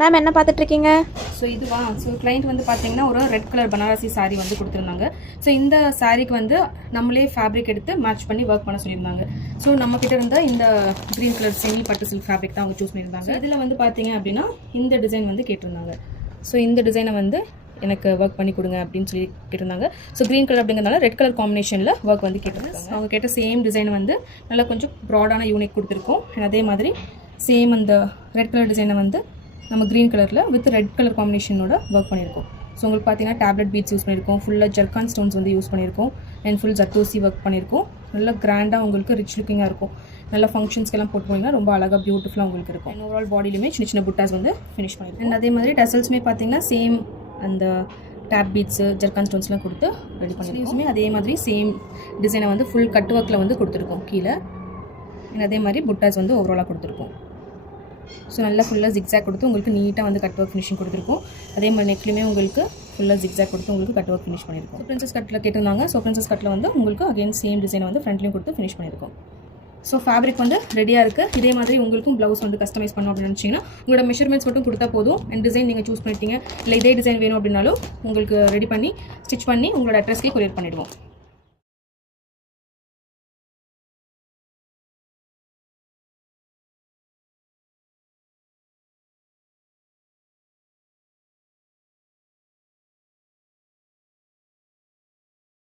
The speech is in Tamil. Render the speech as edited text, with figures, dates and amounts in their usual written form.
மேம் என்ன பார்த்துட்ருக்கீங்க? ஸோ இதுவா ஸோ கிளைண்ட் வந்து பார்த்தீங்கன்னா ஒரு ரெட் கலர் பனாரசி சாரீ வந்து கொடுத்துருந்தாங்க. ஸோ இந்த சாரீக்கு வந்து நம்மளே ஃபேப்ரிக் எடுத்து மேட்ச் பண்ணி ஒர்க் பண்ண சொல்லியிருந்தாங்க. ஸோ நம்மக்கிட்ட இருந்த இந்த க்ரீன் கலர் செமி பட்டு சில்க் ஃபேப்ரிக் தான் அவங்க சூஸ் பண்ணியிருந்தாங்க. இதில் வந்து பார்த்தீங்க அப்படின்னா இந்த டிசைன் வந்து கேட்டிருந்தாங்க. ஸோ இந்த டிசைனை வந்து எனக்கு ஒர்க் பண்ணி கொடுங்க அப்படின்னு சொல்லி கேட்டிருந்தாங்க. ஸோ க்ரீன் கலர் அப்படிங்கிறதுனால ரெட் கலர் காம்பினேஷனில் ஒர்க் வந்து கேட்டிருந்தாங்க. அவங்க கேட்ட சேம் டிசைன் வந்து நல்லா கொஞ்சம் ப்ராடான யூனிக் கொடுத்துருக்கோம். அதே மாதிரி சேம் அந்த ரெட் கலர் டிசைனை வந்து நம்ம க்ரீன் கலரில் வித் ரெட் கலர் காம்பினேஷனோட ஒர்க் பண்ணியிருக்கோம். ஸோ உங்களுக்கு பார்த்தீங்கன்னா டேப்லெட் பீட்ஸ் யூஸ் பண்ணியிருக்கோம், ஃபுல்லாக ஜர்கான் ஸ்டோன்ஸ் வந்து யூஸ் பண்ணியிருக்கோம், அண்ட் ஃபுல் ஜர்தோசி ஒர்க் பண்ணியிருக்கோம். நல்லா கிராண்டாக உங்களுக்கு ரிச் லுக்கிங்காக இருக்கும். நல்லா ஃபங்க்ஷன்ஸ்க்கெல்லாம் போட்டு போனீங்கன்னா ரொம்ப அழகாக பியூட்டிஃபுல்லாக உங்களுக்கு இருக்கும். அண்ட் ஓவரால் பாடியிலுமே சின்ன சின்ன புட்டாஸ் வந்து ஃபினிஷ் பண்ணியிருக்கோம். அண்ட் அதே மாதிரி டசல்ஸுமே பார்த்தீங்கன்னா சேம் அந்த டேப் பீட்ஸு ஜர்கான் ஸ்டோன்ஸ்லாம் கொடுத்து ரெடி பண்ணியிருக்கோம். அதே மாதிரி சேம் டிசைனை வந்து ஃபுல் கட் ஒர்க்கில் வந்து கொடுத்துருக்கோம் கீழே. அண்ட் அதே மாதிரி புட்டாஸ் வந்து ஓவராலாக கொடுத்துருக்கோம். ஸோ நல்லா ஃபுல்லாக ஜிக்ஸாக் கொடுத்து உங்களுக்கு நீட்டாக வந்து கட் ஒர்க் ஃபினிஷிங் கொடுத்துருக்கோம். அதே மாதிரி நெக்லையுமே உங்களுக்கு ஃபுல்லாக ஜிக்ஸாக் கொடுத்து உங்களுக்கு கட் ஒர்க் ஃபினிஷ் பண்ணியிருக்கோம். ஸோ பிரின்சஸ் கட்டில் கேட்டிருந்தாங்க. ஸோ பிரின்சஸ் கட்டில் வந்து உங்களுக்கு அகைன் சேம் டிசைனை வந்து ஃப்ரண்ட்லையும் கொடுத்து ஃபினிஷ் பண்ணியிருக்கோம். ஸோ ஃபேப்ரிக் வந்து ரெடியாக இருக்குது. இதே மாதிரி உங்களுக்கும் ப்ளவுஸ் வந்து கஸ்டமைஸ் பண்ணணும் அப்படின்னு நினச்சிங்கன்னா உங்களோட மெஷர்மெண்ட்ஸ் மட்டும் கொடுத்தா போதும். அண்ட் டிசைன் நீங்கள் சூஸ் பண்ணிட்டீங்க, இல்லை இதே டிசைன் வேணும் அப்படின்னாலும் உங்களுக்கு ரெடி பண்ணி ஸ்டிச் பண்ணி உங்களோட அட்ரஸ்க்கே கொரியர் பண்ணிவிடுவோம்.